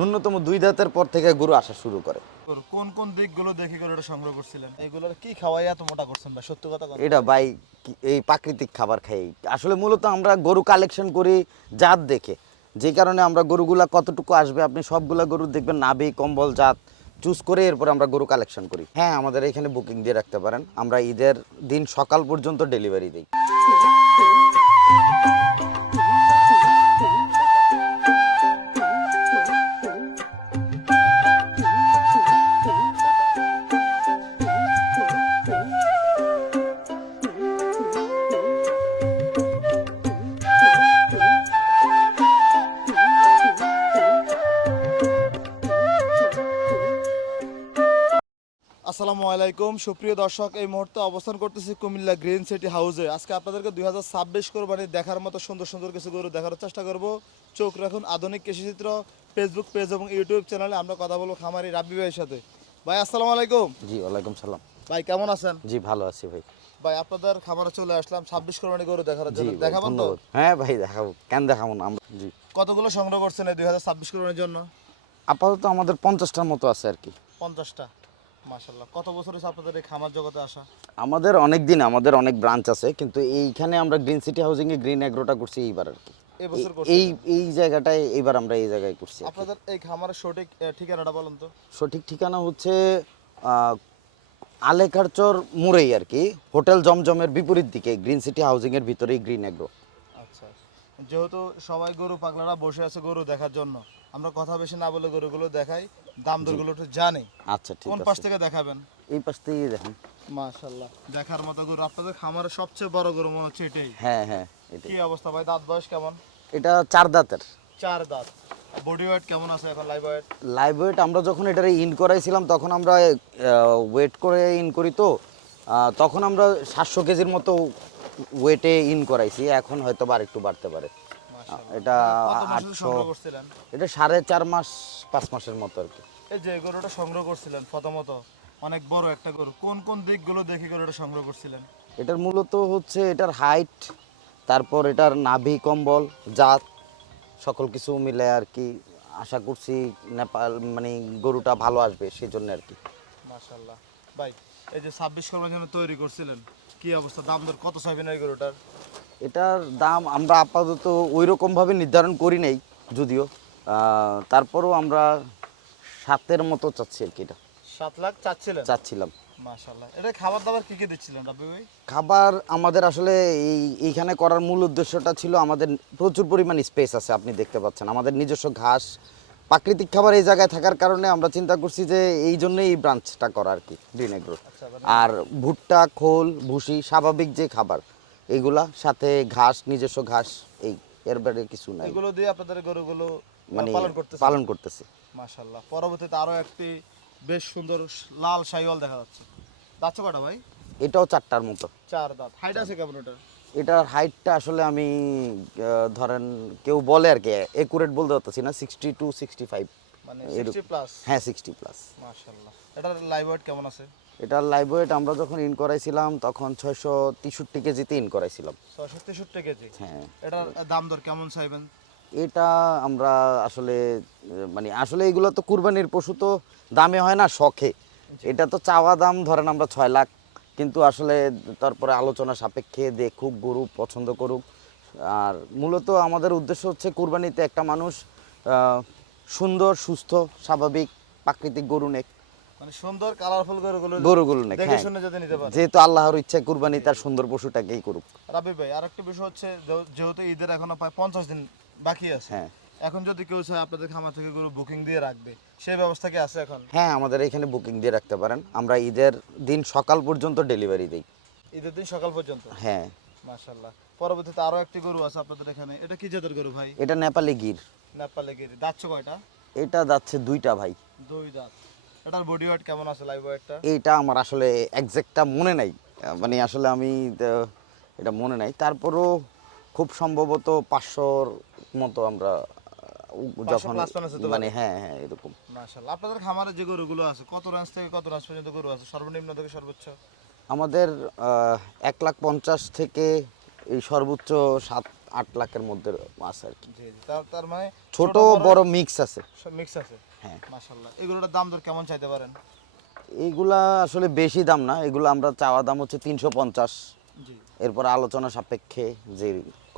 ন্যূনতম 2 দাঁতের পর থেকে গরু আসা শুরু করে। কোন কোন দিকগুলো দেখে করে এটা সংগ্রহ করছিলেন? এইগুলোর কি খাওয়াই এত মোটা করছেন ভাই? সত্যি কথা কথা। এটা ভাই এই প্রাকৃতিক খাবার খাই। আসলে মূলত আমরা গরু কালেকশন করি জাত দেখে। যে কারণে আমরা গরুগুলা কতটুকু আসবে আপনি সবগুলা গরু দেখবেন নাভি কম্বল জাত চুজ করে এরপর আমরা গরু কালেকশন করি। হ্যাঁ, আমাদের এখানে বুকিং দিয়ে রাখতে পারেন। আমরা ঈদের দিন সকাল পর্যন্ত ডেলিভারি দিই। আসসালামু আলাইকুম সুপ্রিয় দর্শক, এই মুহূর্তে অবস্থান করতেছি কুমিল্লা গ্রিন সিটি হাউসে। আজকে আপনাদেরকে 2026 কোরবানির দেখার মতো সুন্দর সুন্দর কিছু গরু দেখার চেষ্টা করব। চোখ রাখুন আধুনিক কৃষিচিত্র ফেসবুক পেজ এবং ইউটিউব চ্যানেলে। আমরা কথা বলবো খামারি রাব্বি ভাইয়ের সাথে। ভাই আসসালামু আলাইকুম। জি, ওয়ালাইকুম সালাম। ভাই কেমন আছেন? জি, ভালো আছি ভাই। ভাই আপনাদের খামারে চলে আসলাম 26 কোরবানি গরু দেখার জি জন্য। ভাই, দেখাবেন তো? ধন্যবাদ। হ্যাঁ ভাই, দেখাবো। কেন দেখাবো না আমরা। জি, কতগুলো সংগ্রহ করছেন এই 2026 কোরবানির জন্য? আপাতত আমাদের 50টার মতো আছে আর কি। 50টা। মাশাআল্লাহ। কত বছর হয়েছে আপনাদের এই খামার জগতে আসা? আমাদের অনেক দিন, আমাদের অনেক ব্রাঞ্চ আছে, কিন্তু এইখানে আমরা green city housing a green এগ্রোটা করছি এইবার আর কি। এই বছর এই করছেন? এই জায়গাটায় এইবার আমরা এই জায়গায় করছি আর কি। আপনাদের এই খামারের সঠিক ঠিকানাটা বলুন তো। সঠিক ঠিকানা হচ্ছে আলেখারচর মোড়েই আর কি, হোটেল জমজমের বিপরীত দিকে গ্রিন সিটি হাউজিং এর ভিতরেই গ্রিন এগ্রো। আচ্ছা, যেহেতু সবাই গরু পাগলারা বসে আছে গরু দেখার জন্য, আমরা কথা বেশি না বলে গরুগুলো দেখাই, দাম দরগুলো একটু জানি। আচ্ছা, ঠিক কোন পাশ আছে। থেকে দেখাবেন? এই পাশ থেকেই দেখেন। মাশাআল্লাহ, দেখার মতো গরু। আপনাদের খামারের সবচেয়ে বড় গরু মনে হচ্ছে এটাই। হ্যাঁ হ্যাঁ, এটাই। কি অবস্থা ভাই, দাঁত বয়স কেমন? এটা 4 দাঁতের। 4 দাঁত। বডি ওয়েট কেমন আছে এখন, লাইভ ওয়েট? লাইভ ওয়েট আমরা যখন এটারে ইন করাইছিলাম তখন আমরা ওয়েট করে ইন করি, তো তখন আমরা 700 কেজির মতো ওয়েটে ইন করাইছি। এখন হয়তো বা আরেকটু বাড়তে পারে। মাশাআল্লাহ। এটা কত মাসে 800, সংগ্রহ করছিলেন? এটা 4.5 মাস 5 মাসের মতো আর কি। এই যে গরুটা সংগ্রহ করছিলেন প্রথমত, অনেক বড় একটা গরু, কোন কোন দিকগুলো দেখে গরুটা সংগ্রহ করছিলেন? এটার মূলত হচ্ছে এটার হাইট, তারপর এটার নাভি কম্বল জাত সকল কিছু মিলে আর কি। আশা করছি নেপাল মানে গরুটা ভালো আসবে সেই জন্য আর কি। মাশাআল্লাহ। ভাই এই যে 26 কোরবানির জন্য তৈরি করছিলেন, কি অবস্থা, দাম দর কত চাইবেন এই গরুটার? এটার দাম আমরা আপাতত ওই রকমভাবে নির্ধারণ করি নাই যদিও, তারপরও আমরা 7-এর মতো চাচ্ছি আর কি। এটা 7 লাখ চাচ্ছিলেন? চাচ্ছিলাম। মাশাআল্লাহ। এটা খাবার দাবার কি কি দিচ্ছিলেন রাব্বি ভাই? খাবার আমাদের আসলে এইখানে করার মূল উদ্দেশ্যটা ছিল, আমাদের প্রচুর পরিমাণ স্পেস আছে, আপনি দেখতে পাচ্ছেন আমাদের নিজস্ব ঘাস প্রাকৃতিক খাবার এই জায়গায় থাকার কারণে আমরা চিন্তা করছি যে এই জন্যই এই ব্রাঞ্চটা করা আর কি, গ্রিন এগ্রো। আচ্ছা, আর ভুট্টা খোল ভুসি স্বাভাবিক যে খাবার এইগুলা, সাথে ঘাস, নিজস্ব ঘাস, এই এর বাইরে কিছু নাই। এগুলো দিয়ে আপনাদের গরুগুলো মানে পালন করতেছে। মাশাআল্লাহ। পরবর্তীতে আরো একটি বেশ সুন্দর লাল শাইওয়াল দেখা যাচ্ছে। দাঁত কটা ভাই? এটাও 4টার মতো। 4 দাঁত। হাইট আছে কেমন ওটা? এটার হাইটটা আসলে আমি ধরেন কেউ বলে আর কি, একুরেট বলতে পারতেছি না, 60 to 65 মানে 60 প্লাস? হ্যাঁ, 60 প্লাস। মাশাআল্লাহ। এটার লাইভ ওয়েট কেমন আছে? এটার লাইভ ওয়েট আমরা যখন ইন করাইছিলাম তখন 663 কেজিতে ইন করাইছিলাম। 663 কেজি। হ্যাঁ। এটার দাম দর কেমন চাইবেন? এটা আমরা আসলে মানে আসলে এগুলো তো কুরবানির পশু, তো দামে হয় না, শখে। এটা তো চাওয়া দাম ধরেন আমরা 6 লাখ, কিন্তু আসলে তারপরে আলোচনা সাপেক্ষে দেখুক, গরু পছন্দ করুক। আর মূলত আমাদের উদ্দেশ্য হচ্ছে কুরবানিতে একটা মানুষ সুন্দর সুস্থ স্বাভাবিক প্রাকৃতিক গরু নেক, মানে সুন্দর কালারফুল গরুগুলো নেক। দেখে হ্যাঁ, শুনে যদি নিতে পারে। যেহেতু আল্লাহর ইচ্ছা কুরবানি তার সুন্দর পশুটাকেই করুক। রাবি ভাই আরেকটা বিষয় হচ্ছে, যেহেতু ঈদের এখনো প্রায় 50 দিন বাকি আছে, হ্যাঁ এখন যদি কেউ চায় আপনাদের খামার থেকে গরু বুকিং দিয়ে রাখবে, সেই ব্যবস্থা কি আছে এখন? হ্যাঁ, আমাদের এখানে বুকিং দিয়ে রাখতে পারেন। আমরা ঈদের দিন সকাল পর্যন্ত ডেলিভারি দিই। ঈদের দিন সকাল পর্যন্ত? হ্যাঁ। মাশাআল্লাহ। পরবর্তীতে আরো একটি গরু আছে আপনাদের এখানে, এটা কি জাতের গরু ভাই? এটা নেপালি গির। নেপালে গিরি। দাঁত কয়টা? এটা যাচ্ছে 2টা ভাই। 2 দাঁত। এটার বডি ওয়েট কেমন আছে, লাইভ ওয়েটটা? এইটা আমার আসলে এক্সাক্টটা মনে নাই, মানে আসলে আমি এটা মনে নাই, তারপরও খুব সম্ভবত 500-র মতো আমরা যখন মানে হ্যাঁ হ্যাঁ এরকম। মাশাআল্লাহ। আপনাদের খামারে যে গরুগুলো আছে কত রেঞ্জ থেকে কত রেঞ্জ পর্যন্ত গরু আছে, সর্বনিম্ন থেকে সর্বোচ্চ? আমাদের 1,50,000 থেকে এই সর্বোচ্চ 8 লাখের মধ্যে আছে আর কি। জি জি, তার তার মানে ছোট বড় মিক্স আছে। মিক্স আছে। হ্যাঁ, মাশাআল্লাহ, এগুলোর দাম দর কেমন চাইতে পারেন? এইগুলা আসলে বেশি দাম না, এগুলো আমরা চাওয়া দাম হচ্ছে 350। জি, এরপর আলোচনা সাপেক্ষে যে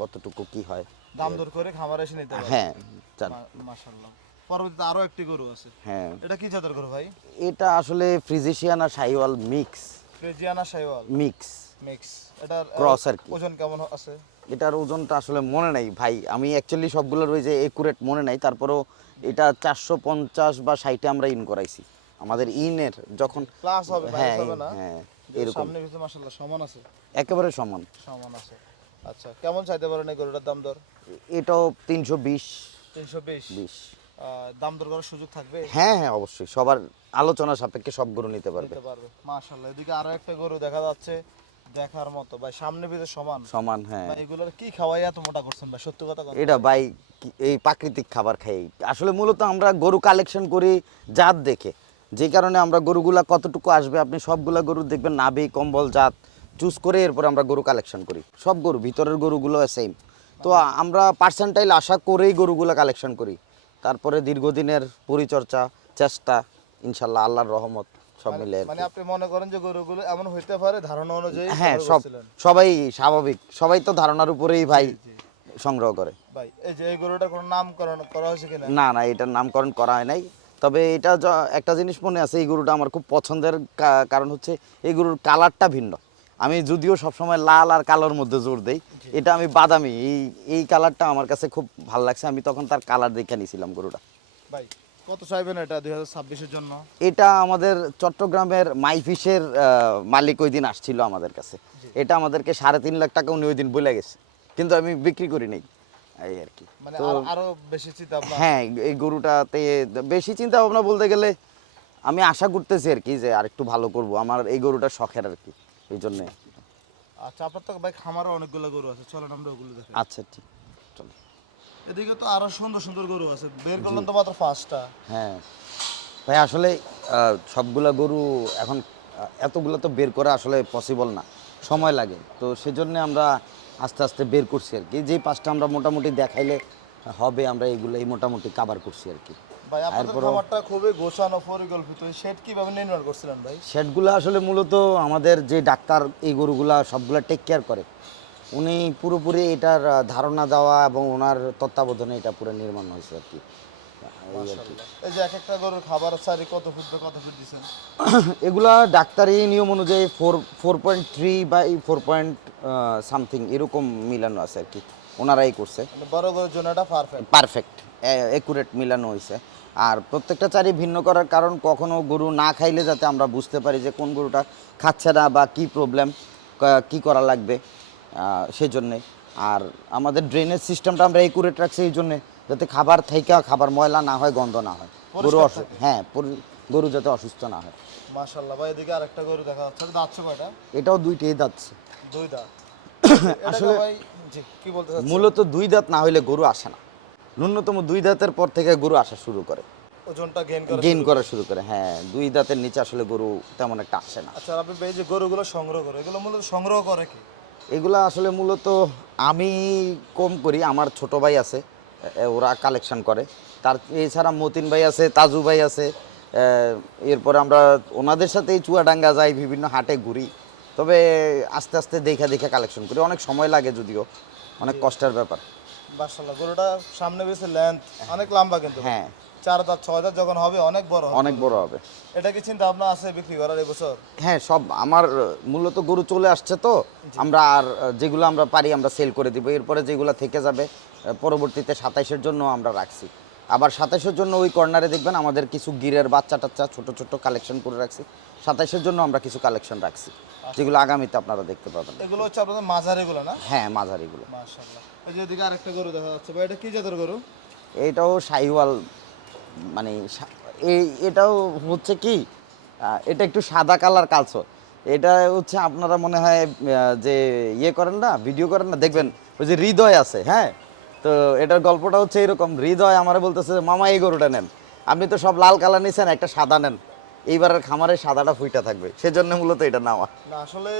কতটুকু কি হয়। দাম দর করে খামারে এসে নিতে পারেন। হ্যাঁ মাশাআল্লাহ। পরবর্তীতে আরো একটি গরু আছে, হ্যাঁ, এটা কি জাতের গরু ভাই? এটা আসলে ফ্রিজিশিয়ান আর Sahiwal mix. Friesian Sahiwal mix mix. এটার ক্রস আর কি। ওজন কেমন আছে? এটার ওজনটা আসলে মনে নাই ভাই, আমি অ্যাকচুয়ালি সবগুলোর ওই যে একুরেট মনে নাই, তারপরেও এটা 450 বা 60 আমরা ইন করাইছি আমাদের ইনের যখন। প্লাস হবে, হ্যাঁ মাইনাস হবে না? হ্যাঁ, যে এরকম সামনে পিছনে মাশাআল্লাহ সমান আছে। একেবারে সমান। সমান আছে। আচ্ছা, কেমন চাইতে পারেন এই গরুটার দাম দর? এটাও 320। 320। 20। দাম দর করার সুযোগ থাকবে? হ্যাঁ হ্যাঁ, অবশ্যই সবার আলোচনা সাপেক্ষে সব গরু নিতে পারবে। নিতে পারবে। মাশাআল্লাহ, এদিকে আরো একটা গরু দেখা যাচ্ছে, দেখার মতো ভাই, সামনে পিছে সমান। সমান হ্যাঁ। ভাই এগুলোর কি খাওয়াই এত মোটা করছেন ভাই, সত্যি কথা কথা? এটা ভাই এই প্রাকৃতিক খাবার খাই। আসলে মূলত আমরা গরু কালেকশন করি জাত দেখে, যে কারণে আমরা গরুগুলা কতটুকু আসবে আপনি সবগুলা গরু দেখবেন নাভি কম্বল জাত চুজ করে এরপর আমরা গরু কালেকশন করি। সব গরু ভিতরের গরুগুলো সেম। তো আমরা পার্সেন্টাইল আশা করেই গরুগুলা কালেকশন করি, তারপরে দীর্ঘদিনের পরিচর্যা চেষ্টা ইনশাল্লাহ আল্লাহর রহমত সব মিলে আর কি। মানে আপনি মনে করেন যে গরুগুলো এমন হইতে পারে ধারণা অনুযায়ী হ্যাঁ সংগ্রহ সব করছিলেন? সবাই স্বাভাবিক, সবাই তো ধারণার উপরেই ভাই সংগ্রহ করে। ভাই এই যে এই গরুটার কোনো নামকরণ করা হয়েছে কিনা? না না, এটার নামকরণ করা হয় নাই। তবে এটা একটা জিনিস মনে আছে, এই গরুটা আমার খুব পছন্দের কারণ হচ্ছে এই গরুর কালারটা ভিন্ন। আমি যদিও সবসময় লাল আর কালোর মধ্যে জোর দেই, এটা আমি বাদামি, এই কালারটা আমার কাছে খুব ভালো লাগছে, আমি তখন তার কালার দেখে নিয়েছিলাম গরুটা। ভাই কত চাইবেন এটা 2026 এর জন্য? এটা আমাদের চট্টগ্রামের মাইফিশের মালিক ওই দিন আসছিল আমাদের কাছে, এটা আমাদেরকে 3.5 লাখ টাকা উনি ওই দিন বলে গেছে, কিন্তু আমি বিক্রি করি নাই এই আর কি। মানে তো আরো বেশি চিন্তা ভাবনা? হ্যাঁ, এই গরুটাতে বেশি চিন্তা ভাবনা বলতে গেলে আমি আশা করতেছি আর কি যে আর একটু ভালো করব, আমার এই গরুটা শখের আর কি, এই জন্যে। আচ্ছা, আপনার তো ভাই খামারে অনেকগুলো গরু আছে, চলেন আমরা ওগুলো দেখি। আচ্ছা ঠিক, চলো। এদিকে তো আরো সুন্দর সুন্দর গরু আছে, বের করলেন তো মাত্র 5টা। হ্যাঁ ভাই, আসলে সবগুলা গরু এখন এতগুলো তো বের করা আসলে পসিবল না, সময় লাগে, তো সেজন্য আমরা আস্তে আস্তে বের করছি আর কি। যেই 5টা আমরা মোটামুটি দেখাইলে হবে আমরা এইগুলোই মোটামুটি কাভার করছি আর কি। ভাই আপনাদের খামারটা খুবই গোছানো পরিকল্পিত, এই শেড কিভাবে নির্মাণ করছিলেন ভাই? শেডগুলো আসলে মূলত আমাদের যে ডাক্তার এই গরুগুলা সবগুলা টেক কেয়ার করে, উনি পুরোপুরি এটার ধারণা দেওয়া এবং ওনার তত্ত্বাবধানে এটা পুরো নির্মাণ হয়েছে আর কি, এই আর কি। এই যে এক একটা গরুর খাবার সারি কত ফুট বাই কত ফুট দিছেন? এগুলা ডাক্তারি নিয়ম অনুযায়ী 4.3 বাই 4 সামথিং এরকম মিলানো আছে আর কি, ওনারাই করছে। মানে বড় গরুর জন্য এটা পারফেক্ট। পারফেক্ট একুরেট মিলানো হয়েছে। আর প্রত্যেকটা চারি ভিন্ন করার কারণ কখনো গরু না খাইলে যাতে আমরা বুঝতে পারি যে কোন গরুটা খাচ্ছে না বা কি প্রবলেম, কি করা লাগবে, সেজন্যে। আর আমাদের ড্রেনেজ সিস্টেমটা আমরা একুরেট রাখছি এই জন্যে যাতে খাবার থেকে খাবার ময়লা না হয়, গন্ধ না হয়, গরু হ্যাঁ গরু যাতে অসুস্থ না হয়। মাশাআল্লাহ ভাই, এদিকে আরেকটা গরু দেখা যাচ্ছে, এটা দাঁতছে কয়টা? এটাও 2টি দাঁত। 2 দাঁত। আসলে ভাই জি কি বলতে চাচ্ছেন? মূলত 2 দাঁত না হইলে গরু আসে না, ন্যূনতম 2 দাঁতের পর থেকে গরু আসা শুরু করে, ওজনটা গেইন করা শুরু করে। হ্যাঁ, 2 দাঁতের নিচে আসলে গরু তেমন একটা আসে না। আচ্ছা, আপনি এই যে গরুগুলো সংগ্রহ করে, এগুলো মূলত সংগ্রহ করে কি? এগুলা আসলে মূলত আমি কম করি, আমার ছোট ভাই আছে, ওরা কালেকশন করে। তার এছাড়া মতিন ভাই আছে, তাজু ভাই আছে, এরপরে আমরা ওনাদের সাথেই চুয়াডাঙ্গা যাই, বিভিন্ন হাটে ঘুরি। তবে আস্তে আস্তে দেখে দেখে কালেকশন করি, অনেক সময় লাগে যদিও, অনেক কষ্টের ব্যাপার। মাশাআল্লাহ, গরুটা সামনে বেশি লেন্থ অনেক লম্বা, কিন্তু হ্যাঁ 4 দাঁত 6 দাঁত যখন হবে অনেক বড় হবে। অনেক বড় হবে। এটা কি চিন্তা ভাবনা আছে বিক্রি করার এবছর? হ্যাঁ, সব আমার মূলত গরু চলে আসছে, তো আমরা আর যেগুলো আমরা পারি আমরা সেল করে দিব, এরপরে যেগুলো থেকে যাবে পরবর্তীতে 27-এর জন্য আমরা রাখছি। আবার 27-এর জন্য ওই কর্নারে দেখবেন আমাদের কিছু গিরের বাচ্চা টাচ্চা ছোট ছোট কালেকশন করে রাখছি, 27-এর জন্য আমরা কিছু কালেকশন রাখছি, যেগুলো আগামীতে আপনারা দেখতে পাবেন। এগুলো হচ্ছে আপনাদের মাঝারিগুলো না? হ্যাঁ, মাঝারিগুলো। মাশাআল্লাহ, এই যে এদিকে আরেকটা গরু দেখা যাচ্ছে ভাই, এটা কি জাতের গরু? এইটাও শাহিওয়াল, মানে এটাও হচ্ছে কি, এটা একটু সাদা কালার কালচো। এটা হচ্ছে আপনারা মনে হয় যে করেন না, ভিডিও করেন না, দেখবেন ওই যে হৃদয় আছে, হ্যাঁ, তো এটার গল্পটা হচ্ছে এরকম, হৃদয় আমারে বলতেছে মামা এই গরুটা নেন, আপনি তো সব লাল কালার নিছেন, একটা সাদা নেন, এইবারের খামারে সাদাটা ফুইটা থাকবে, সেজন্য মূলত এটা নেওয়া। না আসলে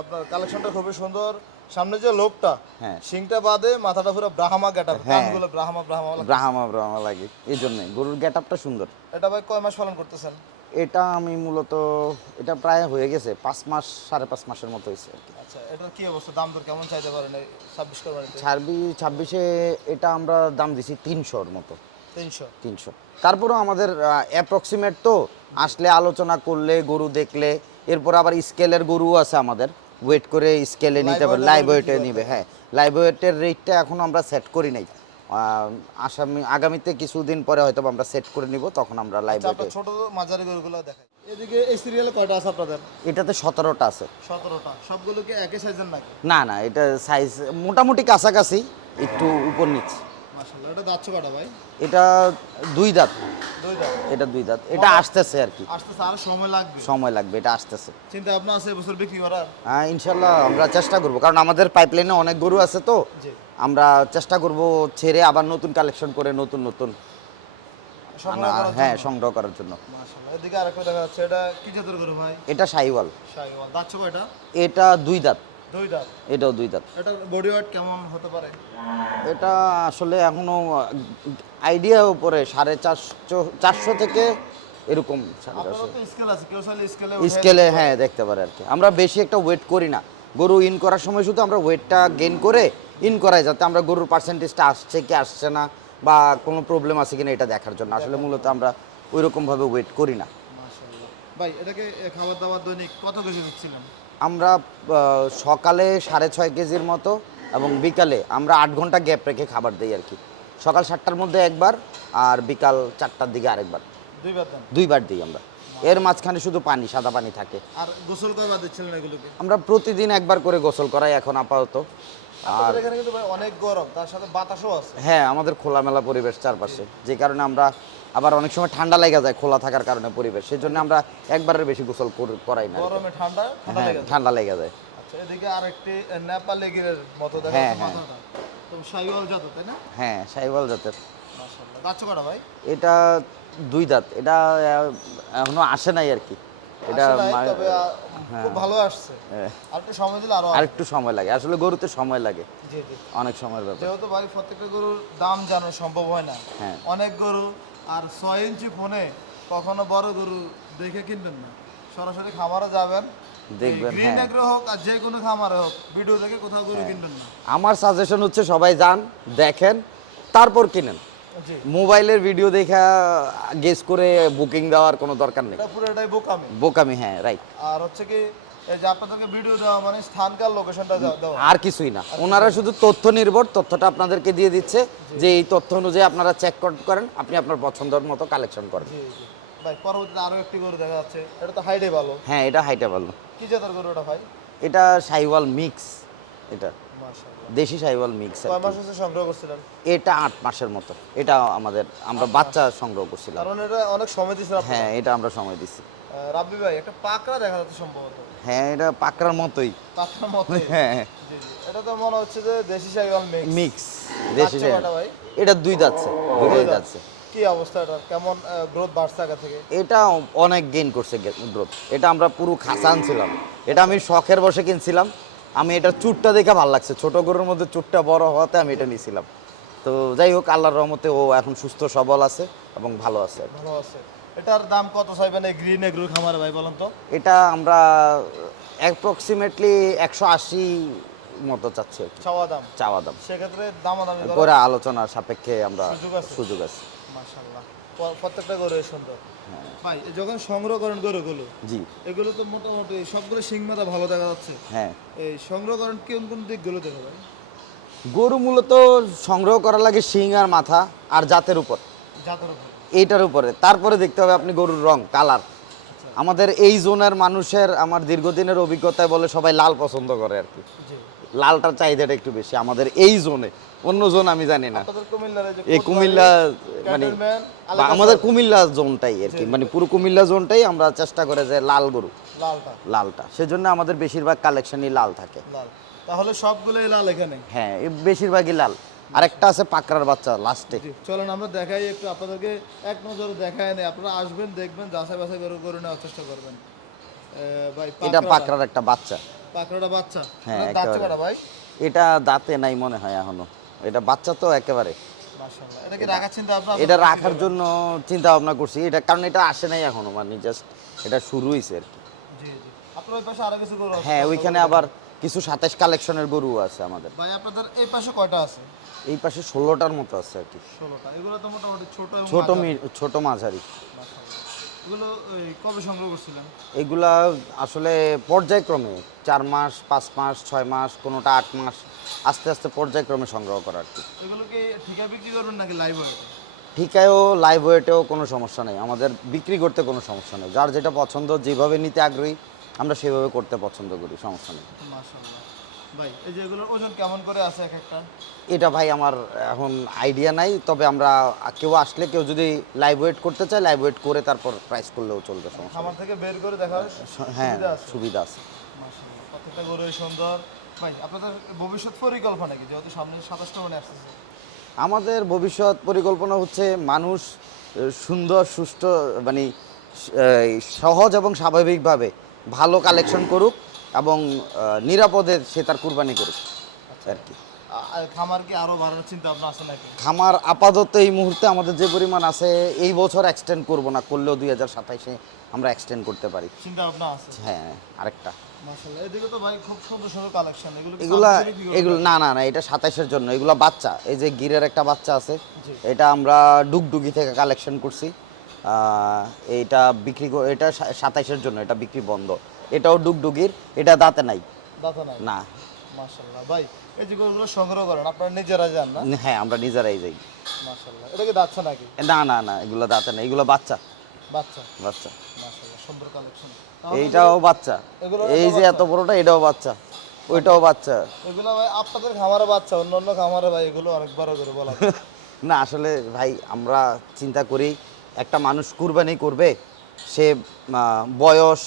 আপনার কালেকশনটা খুবই সুন্দর, সামনে যে লোকটা, হ্যাঁ। শিংটা বাদে মাথাটা পুরো ব্রাহ্মা গেটার, হ্যাঁ। কানগুলো ব্রাহ্মা ব্রাহ্মা লাগে। ব্রাহ্মা ব্রাহ্মা লাগে, এই জন্যই গরুর গেট আপটা সুন্দর। এটা ভাই কয় মাস পালন করতেছেন? এটা আমি মূলত এটা প্রায় হয়ে গেছে 5 মাস 5.5 মাসের মতো হয়েছে আর কি। আচ্ছা, এটার কি অবস্থা, দাম দর কেমন চাইতে পারেন এই 26 কোরবানিতে? 26-এ এটা আমরা দাম দিছি 300-র মতো। 300। 300, তারপরেও আমাদের অ্যাপ্রক্সিমেট তো, আসলে আলোচনা করলে গরু দেখলে, এরপর আবার স্কেলের গরু আছে আমাদের, ওয়েট করে স্কেলে নিতে পারে, লাইভ ওয়েটে নিবে। হ্যাঁ, লাইভ ওয়েটের রেটটা এখন আমরা সেট করি নাই, আগামীতে কিছুদিন পরে হয়তো আমরা সেট করে নিব, তখন আমরা লাইভ আচ্ছা, ওয়েটে। আপনার ছোট মাঝারি গরুগুলো দেখাই। এদিকে এই সিরিয়ালে কয়টা আছে আপনাদের? এটাতে 17টা আছে। 17টা। সবগুলো কি একই সাইজের নাকি? না না, এটা সাইজ মোটামুটি কাছাকাছি, একটু উপর নিচ। মাশাআল্লাহ। এটা দাঁতছে কয়টা ভাই? এটা 2 দাঁত। 2 দাঁত। এটা 2 দাঁত, এটা আসতেছে আর কি, আসতেছে, আরো সময় লাগবে। সময় লাগবে, এটা আসতেছে। চিন্তা ভাবনা আছে এবছর বিক্রি করার? হ্যাঁ, ইনশাল্লাহ আমরা চেষ্টা করব, কারণ আমাদের পাইপলাইনে অনেক গরু আছে তো, জি। আমরা চেষ্টা করব ছেড়ে আবার নতুন কালেকশন করে নতুন নতুন সংগ্রহ করার হ্যাঁ জন্য? সংগ্রহ করার জন্য। মাশাআল্লাহ। এদিকে আরেকটা দেখা যাচ্ছে, এটা কি জাতের গরু ভাই? এটা শাহিওয়াল। শাহিওয়াল। দাঁতছে কয়টা? এটা 2 দাঁত। 2 দাঁত। এটাও 2 দাঁত। এটার বডি ওয়েট কেমন হতে পারে? এটা আসলে এখনো আইডিয়া উপরে 450 থেকে এরকম। আপনারও তো স্কেল আছে, কেউ চাইলে স্কেলে স্কেলে হ্যাঁ দেখতে পারে আর কি। আমরা বেশি একটা ওয়েট করি না, গরু ইন করার সময় শুধু আমরা ওয়েটটা গেইন করে ইন করাই, যাতে আমরা গরুর পার্সেন্টেজটা আসছে কি আসছে না, বা কোনো প্রবলেম আছে কিনা এটা দেখার জন্য। আসলে মূলত আমরা ওই রকমভাবে ওয়েট করি না। মাশাআল্লাহ। ভাই এটাকে খাবার দাবার দৈনিক কত কেজি দিচ্ছিলেন? আমরা সকালে 6.5 কেজির মতো, এবং বিকালে আমরা 8 ঘন্টা গ্যাপ রেখে খাবার দিই আর কি। সকাল 7টার মধ্যে একবার, আর বিকাল 4টার দিকে আরেকবার। 2 বার দেন? 2 বার দিই আমরা। এর মাঝখানে শুধু পানি, সাদা পানি থাকে। আর গোসল কয়বার দিচ্ছিলেন এগুলোকে? আমরা প্রতিদিন একবার করে গোসল করাই এখন আপাতত। আপনাদের এখানে কিন্তু ভাই অনেক গরম, তার সাথে বাতাসও আছে। হ্যাঁ, আমাদের খোলামেলা পরিবেশ চারপাশে, যে কারণে আমরা আবার অনেক সময় ঠান্ডা লেগে যায় খোলা থাকার কারণে পরিবেশ, সেই জন্য আমরা একবারের বেশি গোসল করাই না। গরমে ঠান্ডা ঠান্ডা হ্যাঁ, লেগে যায়। ঠান্ডা লেগে যায়। আচ্ছা, এদিকে আরেকটি নেপালি গিরের মতো দেখা হ্যাঁ, যাচ্ছে হ্যাঁ। মাথাটা। তো শাহিওয়াল জাত, তাই না? হ্যাঁ, শাহিওয়াল জাতের। মাশাআল্লাহ। দাঁতছে কয়টা ভাই? এটা 2 দাঁত। এটা এখনো আসে নাই আর কি। এটা আসলে নাই, তবে খুব ভালো আসছে। হ্যাঁ। আর একটু সময় দিলে আরো আর একটু সময় লাগে, আসলে গরুতে সময় লাগে, জি জি। অনেক সময়ের ব্যাপার। যেহেতু ভাই প্রত্যেকটা গরুর দাম জানানো সম্ভব হয় না, হ্যাঁ। অনেক গরু আর 6 ইঞ্চি ফোনে কখনো বড় গরু দেখে কিনবেন না, সরাসরি খামারে যাবেন, দেখবেন, গ্রিন হ্যাঁ। এগ্রো হোক আর যে কোনো খামারে হোক, ভিডিও দেখে কোথাও গরু কিনবেন না। আমার সাজেশন হচ্ছে সবাই যান, দেখেন, তারপর কিনেন। জি। মোবাইলের ভিডিও দেখা গেস করে বুকিং দেওয়ার কোনো দরকার নেই, এটা পুরোটাই বোকামি। বোকামি। হ্যাঁ, রাইট। আর হচ্ছে কি, এই যে আপনাদেরকে ভিডিও দেওয়া মানে স্থানকার লোকেশনটা দেওয়া। আর কিছুই না, ওনারা শুধু তথ্য নির্ভর, তথ্যটা আপনাদেরকে দিয়ে দিচ্ছে, যে এই তথ্য অনুযায়ী আপনারা চেক করেন, আপনি আপনার পছন্দের মতো কালেকশন করেন। জি জি। ভাই পরবর্তীতে আরো একটি গরু দেখা যাচ্ছে, এটা তো হাইটে ভালো। হ্যাঁ, এটা হাইটে ভালো। কি জাতের গরু এটা ভাই? এটা শাহিওয়াল মিক্স, এটা মাশাআল্লাহ। দেশি শাহিওয়াল মিক্স। কয় মাস হচ্ছে সংগ্রহ করছিলেন? এটা 8 মাসের মতো। এটা আমরা বাচ্চা সংগ্রহ করছিলাম। কারণ এটা অনেক সময় দিয়েছিল আপনারা। হ্যাঁ, এটা আমরা সময় দিছি। রাব্বি ভাই একটা পাকড়া দেখা যাচ্ছে সম্ভবত। হ্যাঁ, এটা পাকড়ার মতোই। পাকড়ার মতো। হ্যাঁ, জি জি। এটা তো মনে হচ্ছে যে দেশি শাহিওয়াল মিক্স। মিক্স দেশি বাচ্চা কয়টা ভাই? এটা 2 দাঁতছে, 2 দাঁতছে। কি অবস্থা এটা, কেমন গ্রোথ বাড়ছে আগে থেকে? এটা অনেক গেইন করছে গ্রোথ। এটা আমরা পুরো খাসা আনছিলাম, এটা আমি শখের বসে কিনছিলাম। আমি এটার চুটটা দেখে ভালো লাগছে, ছোট গরুর মধ্যে চুটটা বড় হওয়াতে আমি এটা নিয়েছিলাম। তো যাই হোক, আল্লাহর রহমতে ও এখন সুস্থ সবল আছে এবং ভালো আছে আর কি। ভালো আছে। এটার দাম কত চাইবেন এই গ্রিন এগ্রোর খামারে ভাই, বলেন তো? এটা আমরা অ্যাপ্রক্সিমেটলি 180 মতো চাচ্ছি আর কি, চাওয়া দাম। চাওয়া দাম। সেক্ষেত্রে দামাদামি করে আলোচনার সাপেক্ষে আমরা সুযোগ আছে? সুযোগ আছে। মাশাআল্লাহ। প্রত্যেকটা গরু সুন্দর। হ্যাঁ। ভাই যখন সংগ্রহ করেন গরুগুলো, জি। এগুলো তো মোটামুটি সবগুলো সিং মাথা ভালো দেখা যাচ্ছে। হ্যাঁ, এই সংগ্রহ করেন কোন কোন দিকগুলো দেখো ভাই? গরু মূলত সংগ্রহ করা লাগে শিং আর মাথা আর জাতের উপর, জাতের উপর। এইটার উপরে। তারপরে দেখতে হবে আপনি গরুর রং, কালার। আমাদের এই জোনের মানুষের, আমার দীর্ঘদিনের অভিজ্ঞতায় বলে, সবাই লাল পছন্দ করে আর কি। জি। লালটার চাহিদাটা একটু বেশি আমাদের এই জোনে, অন্য জোন আমি জানি না। আপনাদের কুমিল্লার এই যে এই কুমিল্লা মানে ক্যান্টনমেন্ট, বা আমাদের কুমিল্লা জোনটাই আর কি, মানে পুরো কুমিল্লা জোনটাই আমরা চেষ্টা করে যে লাল গরু, লালটা। লালটা। সেজন্য আমাদের বেশিরভাগ কালেকশনই লাল থাকে। লাল। তাহলে সবগুলোই লাল এখানে। হ্যাঁ, বেশিরভাগই লাল। আরেকটা আছে পাকড়ার বাচ্চা লাস্টে। জি, চলেন আমরা দেখাই একটু আপনাদেরকে, এক নজরে দেখায় নেই। আপনারা আসবেন, দেখবেন, যাচাই বাছাই করে নেওয়ার চেষ্টা করবেন। ভাই এটা পাকড়ার একটা বাচ্চা। পাকড়াটা বাচ্চা। হ্যাঁ, দাঁতছে একেবারে। কটা ভাই? এটা দাঁতে নাই মনে হয় এখনো, এটা বাচ্চা তো একেবারে। মাশাআল্লাহ, এটা কি রাখার চিন্তা আপনার? এটা রাখার জন্য চিন্তা ভাবনা করছি, এটা কারণ এটা আসে নাই এখনো, মানে জাস্ট এটা শুরু হয়েছে আর কি। জি জি। আপনার ওই পাশে আরো কিছু গরু আছে? হ্যাঁ, ওইখানে আবার কিছু 27 কালেকশনের গরু আছে আমাদের। ভাই আপনাদের এই পাশে কয়টা আছে? এই পাশে 16টার মতো আছে আর কি। 16টা। এগুলো তো মোটামুটি ছোট এবং ছোট মাঝারি। ছোট মাঝারি। মাশাআল্লাহ। এগুলো এই কবে সংগ্রহ করছিলেন? এগুলা আসলে পর্যায়ক্রমে 4 মাস, 5 মাস, 6 মাস, কোনোটা 8 মাস, আস্তে আস্তে পর্যায়ক্রমে সংগ্রহ করা আর কি। এগুলো কি ঠিকা বিক্রি করবেন নাকি লাইভ ওয়েটে? ঠিকায়ও লাইভ ওয়েটেও কোনো সমস্যা নেই, আমাদের বিক্রি করতে কোনো সমস্যা নেই। যার যেটা পছন্দ, যেভাবে নিতে আগ্রহী আমরা সেভাবে করতে পছন্দ করি, সমস্যা নেই। মাশাআল্লাহ। ভাই এই যে এগুলোর ওজন কেমন করে আছে এক একটা? এটা ভাই আমার এখন আইডিয়া নাই, তবে আমরা কেউ আসলে, কেউ যদি লাইভ ওয়েট করতে চায় লাইভ ওয়েট করে তারপর প্রাইস করলেও চলবে, সমস্যা খামার নেই। থেকে বের করে দেখার হ্যাঁ, সুবিধা আছে? সুবিধা আছে। মাশাআল্লাহ, প্রত্যেকটা গরুই সুন্দর। ভাই আপনাদের ভবিষ্যৎ পরিকল্পনা কি, যেহেতু সামনে 27টা মানে আসতেছে? আমাদের ভবিষ্যৎ পরিকল্পনা হচ্ছে মানুষ সুন্দর সুষ্ঠু, মানে সহজ এবং স্বাভাবিকভাবে ভালো কালেকশন করুক এবং নিরাপদে সে তার কুরবানি করুক আর কি। খামার কি আরো বাড়ানোর চিন্তা ভাবনা আছে নাকি? খামার আপাতত এই মুহূর্তে আমাদের যে পরিমাণ আছে, এই বছর এক্সটেন্ড করব না, করলেও 2027-এ আমরা এক্সটেন্ড করতে পারি। চিন্তা ভাবনা আছে? হ্যাঁ, আরেকটা। মাশাআল্লাহ, এদিকে তো ভাই খুব সুন্দর সুন্দর কালেকশন। এগুলো কি এগুলা সামনে বিক্রি করবেন? এগুলো না না না, এটা 27-এর জন্য। এগুলো বাচ্চা, এই যে গিরের একটা বাচ্চা আছে, জি। এটা আমরা ডুগডুগি থেকে কালেকশন করছি। এইটা এটা 27-এর জন্য, এটা বিক্রি বন্ধ। এটাও ডুগডুগির, এটা দাঁতে নাই। দাতা নাই? না। মাশাআল্লাহ। ভাই এই যে গরুগুলো সংগ্রহ করেন আপনারা নিজেরা যান না? হ্যাঁ, আমরা নিজেরাই যাই। মাশাআল্লাহ, এটা কি দাচ্ছে নাকি? না না না, এগুলো দাঁতে নাই, এগুলো বাচ্চা। বাচ্চা? বাচ্চা। মাশাআল্লাহ, সুন্দর কালেকশন। এইটাও বাচ্চা, এগুলো এই যে এত বড়টা, এটাও বাচ্চা, ওইটাও বাচ্চা। এগুলো ভাই আপনাদের খামারে বাচ্চা, অন্য খামারে ভাই এগুলো অনেক বড় করে বলা যায়। না আসলে ভাই, আমরা চিন্তা করি একটা মানুষ কুরবানি করবে, সে বয়স,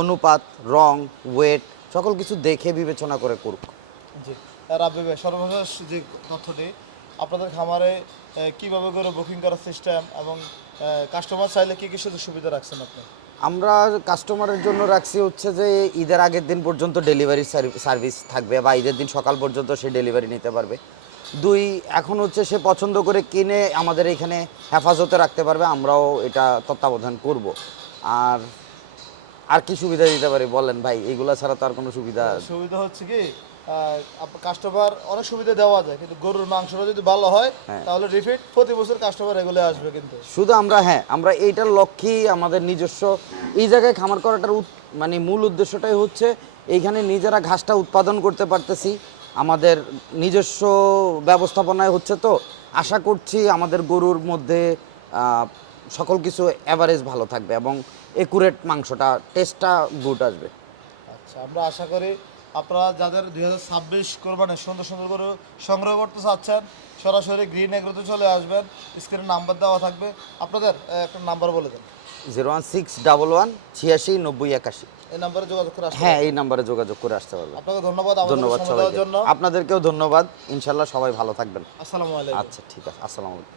অনুপাত, রং, ওয়েট সকল কিছু দেখে বিবেচনা করে করুক। জি। আর রাব্বি ভাই, সর্বশেষ যে তথ্যটি, আপনাদের খামারে কিভাবে করে বুকিং করার সিস্টেম এবং কাস্টমার চাইলে কি কি সুযোগ সুবিধা রাখছেন আপনি? আমরা কাস্টমারের জন্য রাখছি হচ্ছে যে ঈদের আগের দিন পর্যন্ত ডেলিভারি সার্ভিস থাকবে, বা ঈদের দিন সকাল পর্যন্ত সে ডেলিভারি নিতে পারবে। 2, এখন হচ্ছে সে পছন্দ করে কিনে আমাদের এখানে হেফাজতে রাখতে পারবে, আমরাও এটা তত্ত্বাবধান করব। আর আর কি সুবিধা দিতে পারি বলেন ভাই, এগুলা ছাড়া তো আর কোনো সুবিধা। সুবিধা হচ্ছে কি, কাস্টমার অনেক সুবিধা দেওয়া যায়, কিন্তু গরুর মাংসটা যদি ভালো হয় হ্যাঁ। তাহলে রিপিট প্রতি বছর কাস্টমার এগুলো আসবে কিন্তু। শুধু আমরা, হ্যাঁ, আমরা এইটার লক্ষ্যেই আমাদের নিজস্ব এই জায়গায় খামার করাটার মানে মূল উদ্দেশ্যটাই হচ্ছে এইখানে নিজেরা ঘাসটা উৎপাদন করতে পারতেছি, আমাদের নিজস্ব ব্যবস্থাপনায় হচ্ছে, তো আশা করছি আমাদের গরুর মধ্যে সকল কিছু অ্যাভারেজ ভালো থাকবে এবং একুরেট মাংসটা, টেস্টটা গুড আসবে। আচ্ছা, আমরা আশা করি আপনারা যাদের 2026 কোরবানির সুন্দর সুন্দর করে সংগ্রহ করতে চাচ্ছেন, সরাসরি গ্রিন এগ্রোতে চলে আসবেন। স্ক্রিনে নাম্বার দেওয়া থাকবে, আপনাদের একটা নাম্বার বলে দেন। 01611869081। এই নাম্বারে যোগাযোগ করে আসতে হ্যাঁ, পারেন। এই নাম্বারে যোগাযোগ করে আসতে পারবে। আপনাকে ধন্যবাদ আমাদের ধন্যবাদ সময় দেওয়ার সবাইকে, জন্য। আপনাদেরকেও ধন্যবাদ। ইনশাল্লাহ সবাই ভালো থাকবেন। আসসালামু আলাইকুম। আচ্ছা, ঠিক আছে, আসসালামু আলাইকুম।